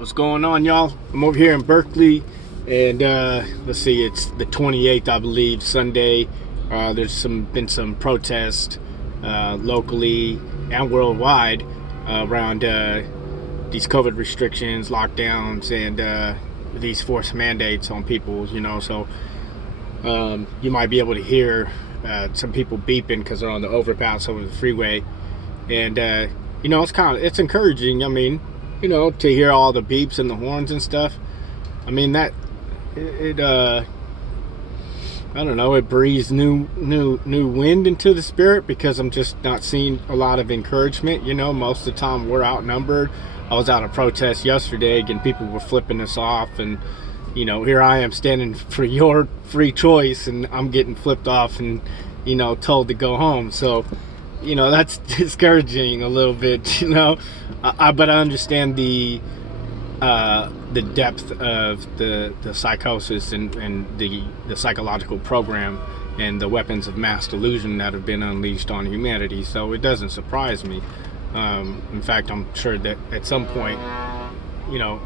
What's going on, y'all? I'm over here in Berkeley, and let's see, it's the 28th, I believe, Sunday. There's been some protests locally and worldwide around these COVID restrictions, lockdowns, and these forced mandates on people. So you might be able to hear some people beeping because they're on the overpass over the freeway, and it's encouraging. I mean, to hear all the beeps and the horns and stuff. I mean, I don't know, it breathes new wind into the spirit, because I'm just not seeing a lot of encouragement. Most of the time we're outnumbered. I was out at a protest yesterday and people were flipping us off, and here I am standing for your free choice, and I'm getting flipped off and told to go home. So that's discouraging a little bit, but I understand the depth of the psychosis and the psychological program and the weapons of mass delusion that have been unleashed on humanity. So it doesn't surprise me. In fact, I'm sure that at some point, y'all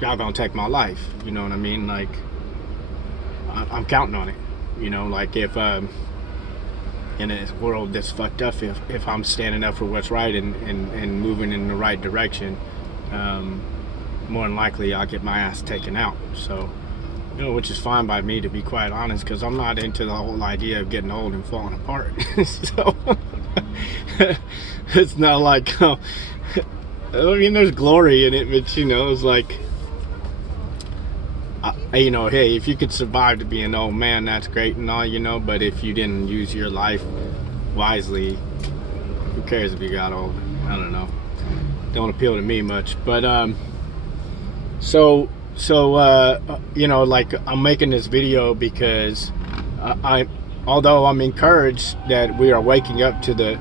gonna take my life. You know what I mean? Like, I'm counting on it. If in a world that's fucked up, if I'm standing up for what's right and moving in the right direction, more than likely I'll get my ass taken out. So, which is fine by me, to be quite honest, because I'm not into the whole idea of getting old and falling apart. So it's not like, I mean, there's glory in it, but it's like, hey, if you could survive to be an old man, that's great and all, but if you didn't use your life wisely, who cares if you got old? I don't know. Don't appeal to me much. But like, I'm making this video because although I'm encouraged that we are waking up to the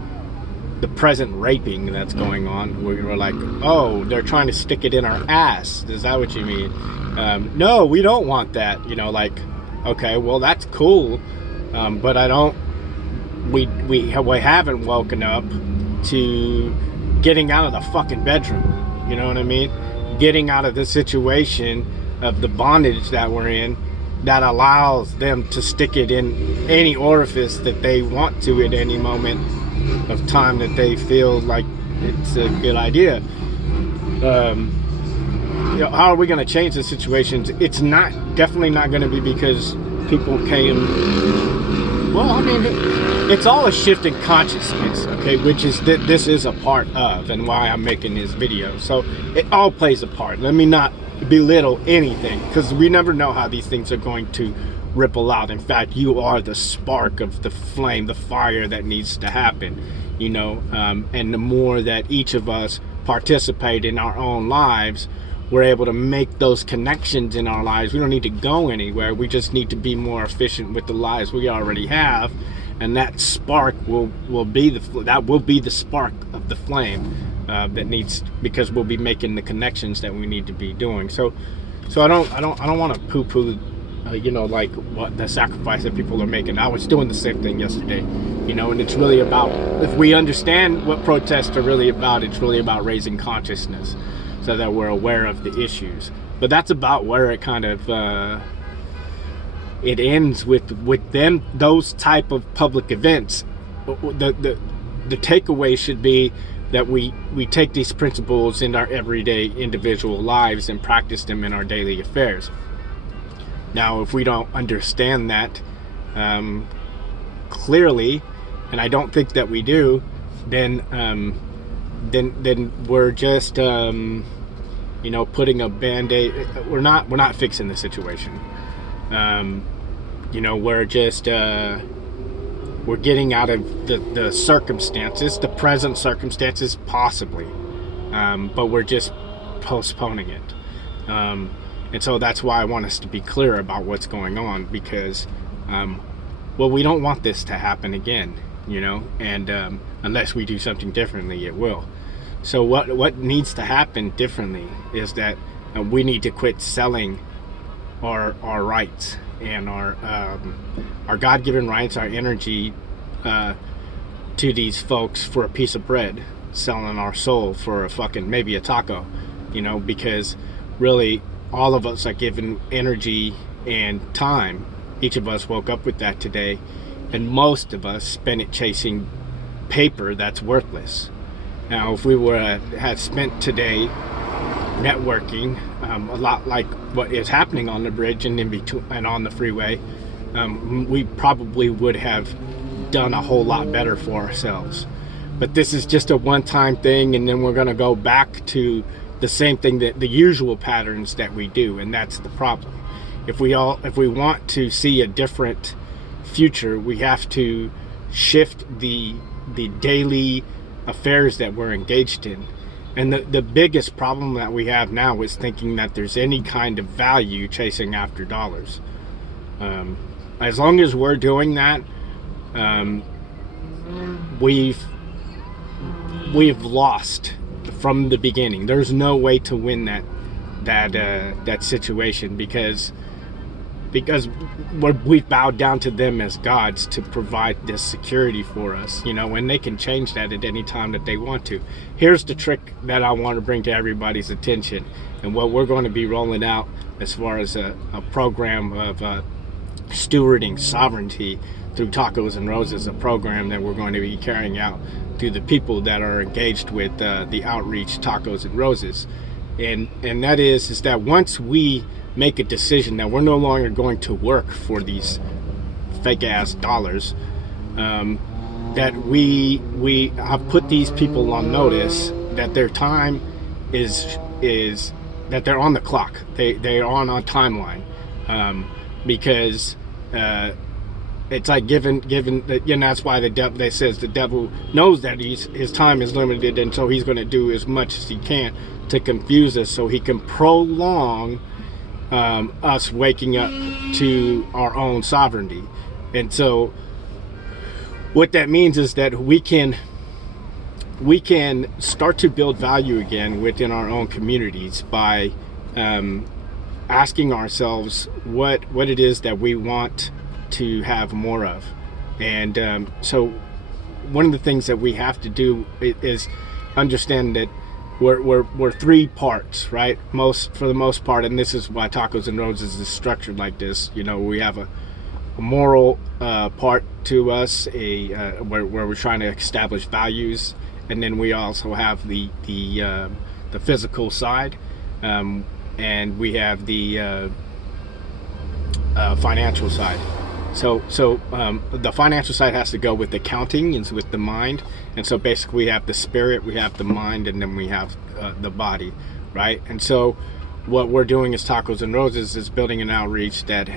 present raping that's going on, we're like, oh, they're trying to stick it in our ass. Is that what you mean? No, we don't want that. Okay, well, that's cool, but we haven't woken up to getting out of the fucking bedroom. You know what I mean? Getting out of the situation of the bondage that we're in, that allows them to stick it in any orifice that they want to at any moment of time that they feel like it's a good idea. How are we going to change the situations? It's definitely not going to be because people came. Well, I mean, it's all a shift in consciousness, okay, which is that this is a part of, and why I'm making this video. So it all plays a part. Let me not belittle anything, because we never know how these things are going to ripple out. In fact, you are the spark of the flame, the fire that needs to happen, and the more that each of us participate in our own lives, we're able to make those connections in our lives. We don't need to go anywhere. We just need to be more efficient with the lives we already have, and that spark will be the spark of the flame because we'll be making the connections that we need to be doing. So I don't want to poo-poo like what the sacrifice that people are making. I was doing the same thing yesterday, and it's really about, if we understand what protests are really about, it's really about raising consciousness so that we're aware of the issues. But that's about where it kind of it ends with them, those type of public events. The takeaway should be that we take these principles in our everyday individual lives and practice them in our daily affairs. Now, if we don't understand that clearly, and I don't think that we do, then we're just putting a band-aid. We're not fixing the situation. We're just we're getting out of the circumstances, the present circumstances, possibly, but we're just postponing it. And so that's why I want us to be clear about what's going on, because we don't want this to happen again, and unless we do something differently, it will. So what needs to happen differently is that we need to quit selling our rights and our God-given rights, our energy to these folks for a piece of bread, selling our soul for maybe a taco. because really all of us are given energy and time. Each of us woke up with that today, and most of us spend it chasing paper that's worthless. Now, if we had spent today networking, a lot like what is happening on the bridge and in between and on the freeway, we probably would have done a whole lot better for ourselves. But this is just a one-time thing, and then we're going to go back to the same thing, that the usual patterns that we do, and that's the problem. If we want to see a different future, we have to shift the daily affairs that we're engaged in. And the biggest problem that we have now is thinking that there's any kind of value chasing after dollars. As long as we're doing that, we've lost from the beginning. There's no way to win that situation, because we've bowed down to them as gods to provide this security for us, and they can change that at any time that they want to. Here's the trick that I want to bring to everybody's attention, and what we're going to be rolling out as far as a program of stewarding sovereignty through Tacos and Roses, a program that we're going to be carrying out through the people that are engaged with the outreach Tacos and Roses. And that is that once we make a decision that we're no longer going to work for these fake ass dollars, that we have put these people on notice that their time is that they're on the clock. They're on a timeline, because it's like given that's why the devil, they says the devil knows that his time is limited, and so he's going to do as much as he can to confuse us, so he can prolong us waking up to our own sovereignty. And so what that means is that we can start to build value again within our own communities by asking ourselves what it is that we want to have more of. And so one of the things that we have to do is understand that we're three parts, right? For the most part, and this is why Tacos and Roses is structured like this. We have a moral part to us, where we're trying to establish values, and then we also have the physical side, and we have the financial side. So the financial side has to go with accounting and with the mind. And so basically we have the spirit, we have the mind, and then we have the body, right? And so what we're doing as Tacos and Roses is building an outreach that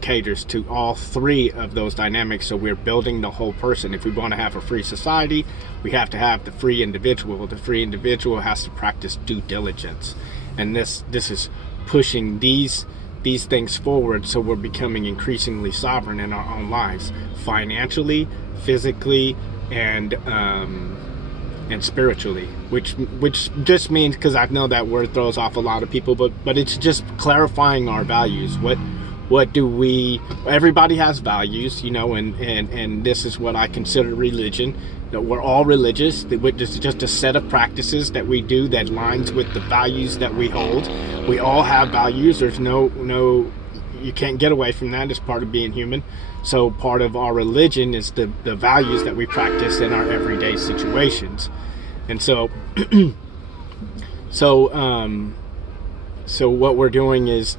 caters to all three of those dynamics. So we're building the whole person. If we want to have a free society, we have to have the free individual. The free individual has to practice due diligence. And this is pushing these things forward, so we're becoming increasingly sovereign in our own lives, financially, physically, and spiritually, which just means, because I know that word throws off a lot of people, but it's just clarifying our values. What do we? Everybody has values, and this is what I consider religion. That we're all religious. It's just a set of practices that we do that lines with the values that we hold. We all have values. There's no you can't get away from that. It's part of being human. So part of our religion is the values that we practice in our everyday situations. And so what we're doing is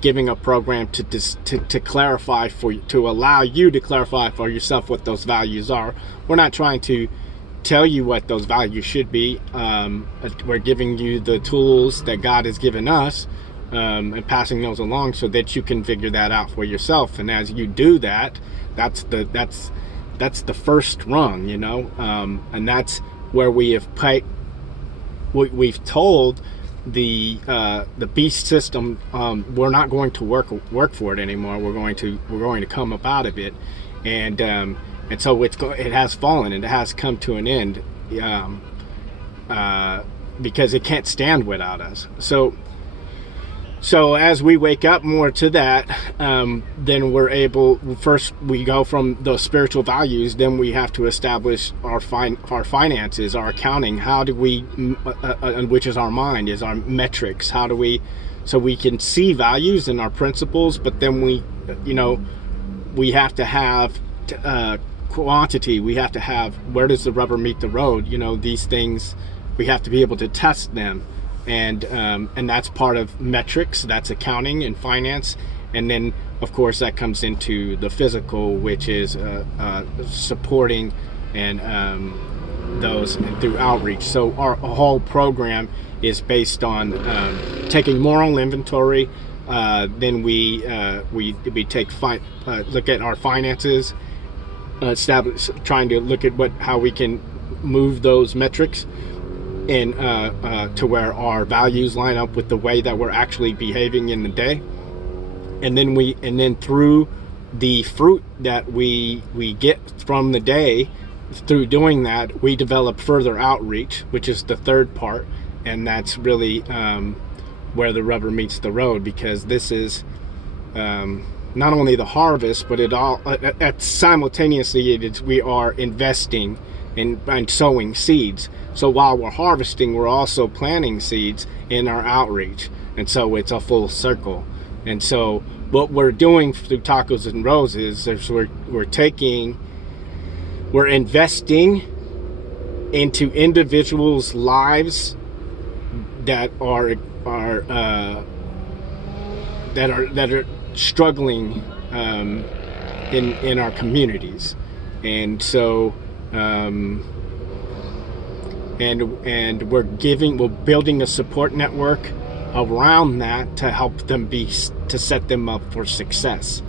giving a program to clarify to allow you to clarify for yourself what those values are. We're not trying to tell you what those values should be. We're giving you the tools that God has given us, and passing those along so that you can figure that out for yourself. And as you do that, that's the first rung, and that's where we've told the beast system, we're not going to work for it anymore. We're going to come up out of it, and so it has fallen and it has come to an end, because it can't stand without us. So So as we wake up more to that, then we're able, first we go from those spiritual values, then we have to establish our finances, our accounting. How do we, which is our mind, is our metrics. How do we, so we can see values in our principles, but then we, you know, we have to have quantity. We have to have, where does the rubber meet the road? You know, these things, we have to be able to test them. And that's part of metrics, that's accounting and finance. And then of course that comes into the physical, which is supporting and those through outreach. So our whole program is based on taking moral inventory. Then we take look at our finances, trying to look at how we can move those metrics and to where our values line up with the way that we're actually behaving in the day. And then through the fruit that we get from the day, through doing that, we develop further outreach, which is the third part. And that's really where the rubber meets the road, because this is not only the harvest, but simultaneously we are investing and sowing seeds. So while we're harvesting, we're also planting seeds in our outreach. And so it's a full circle. And so what we're doing through Tacos and Roses is we're investing into individuals' lives that are struggling in our communities. And so and we're building a support network around that to help them to set them up for success.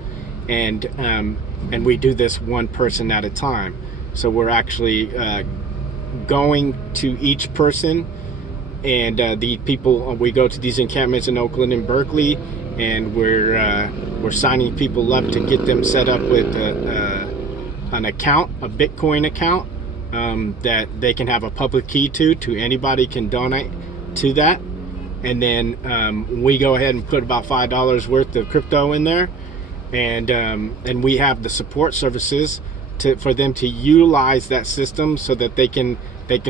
And we do this one person at a time. So we're actually going to each person, and the people, we go to these encampments in Oakland and Berkeley, and we're signing people up to get them set up with an account, a Bitcoin account, that they can have a public key to anybody can donate to that. And then we go ahead and put about $5 worth of crypto in there, and we have the support services for them to utilize that system so that they can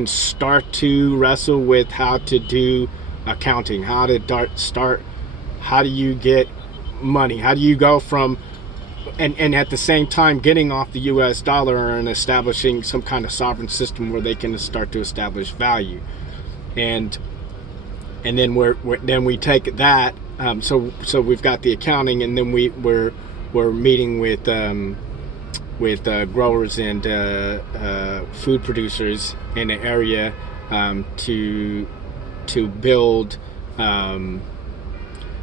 start to wrestle with how to do accounting, how to start, how do you get money, how do you go from, and at the same time getting off the US dollar and establishing some kind of sovereign system where they can start to establish value. And then we take that, so we've got the accounting, and then we're meeting with growers and food producers in the area to build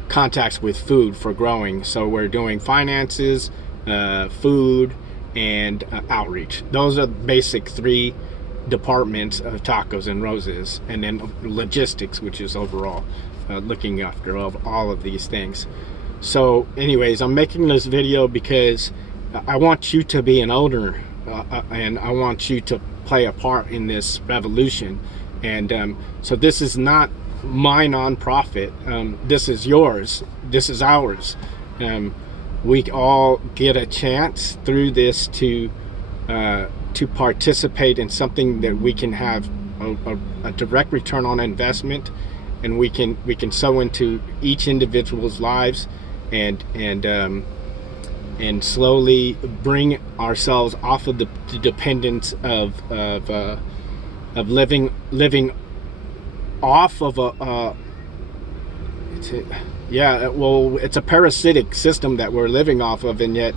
contacts with food for growing. So we're doing finances, food, and outreach. Those are the basic three departments of Tacos and Roses. And then logistics, which is overall looking after all of these things. So anyways, I'm making this video because I want you to be an owner, and I want you to play a part in this revolution. And so this is not my nonprofit. This is yours. This is ours. We all get a chance through this to participate in something that we can have a direct return on investment, and we can sow into each individual's lives, and slowly bring ourselves off of the dependence of living off of it's a parasitic system that we're living off of, and yet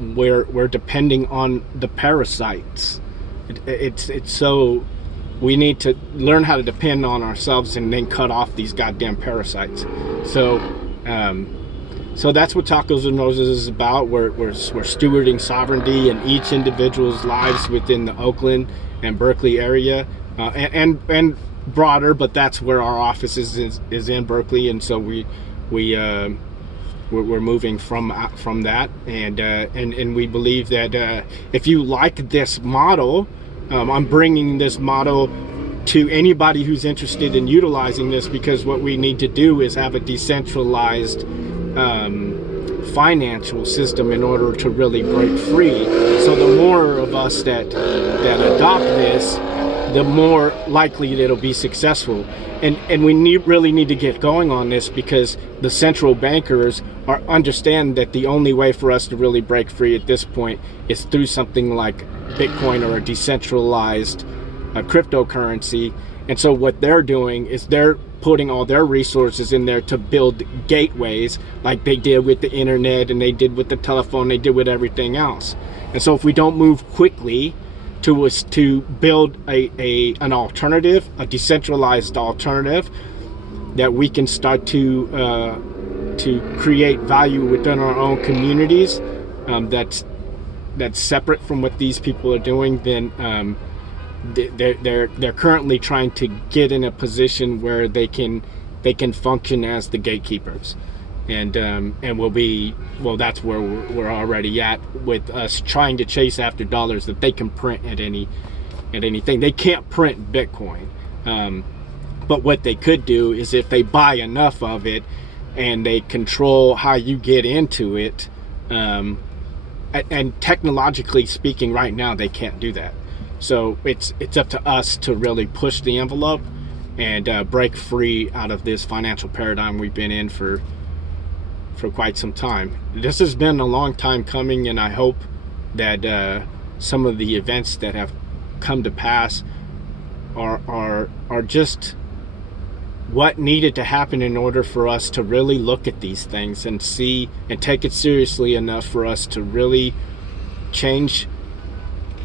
we're depending on the parasites. It's so we need to learn how to depend on ourselves and then cut off these goddamn parasites. So that's what Tacos and Roses is about. We're stewarding sovereignty in each individual's lives within the Oakland and Berkeley area, and broader, but that's where our office is in Berkeley. And so we're moving from that, and we believe that if you like this model, I'm bringing this model to anybody who's interested in utilizing this, because what we need to do is have a decentralized financial system in order to really break free. So the more of us that adopt this, the more likely that it'll be successful. And we really need to get going on this, because the central bankers understand that the only way for us to really break free at this point is through something like Bitcoin or a decentralized cryptocurrency. And so what they're doing is they're putting all their resources in there to build gateways, like they did with the internet, and they did with the telephone, they did with everything else. And so if we don't move quickly to build an alternative, a decentralized alternative, that we can start to create value within our own communities, that's separate from what these people are doing, then they're currently trying to get in a position where they can function as the gatekeepers, and that's where we're already at, with us trying to chase after dollars that they can print at anything. They can't print Bitcoin, but what they could do is, if they buy enough of it and they control how you get into it, and technologically speaking, right now they can't do that. So it's up to us to really push the envelope and break free out of this financial paradigm we've been in for quite some time. This has been a long time coming, and I hope that some of the events that have come to pass are just what needed to happen in order for us to really look at these things and see and take it seriously enough for us to really change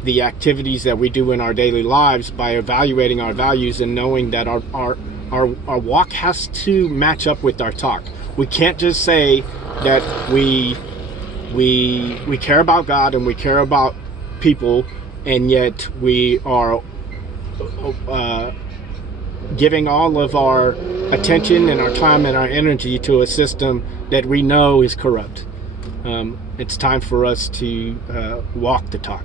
the activities that we do in our daily lives by evaluating our values and knowing that our walk has to match up with our talk. We can't just say that we care about God and we care about people, and yet we are giving all of our attention and our time and our energy to a system that we know is corrupt. It's time for us to walk the talk.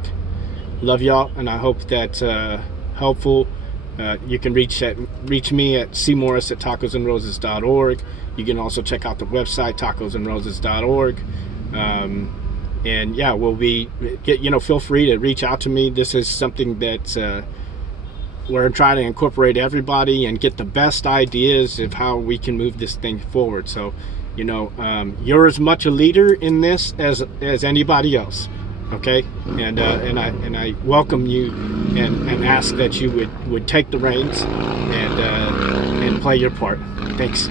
Love y'all, and I hope that's helpful. You can reach me at cmorris@tacosandroses.org. You can also check out the website, tacosandroses.org. And yeah, feel free to reach out to me. This is something that we're trying to incorporate everybody and get the best ideas of how we can move this thing forward. So, you're as much a leader in this as anybody else. Okay, and I welcome you and ask that you would take the reins and play your part. Thanks.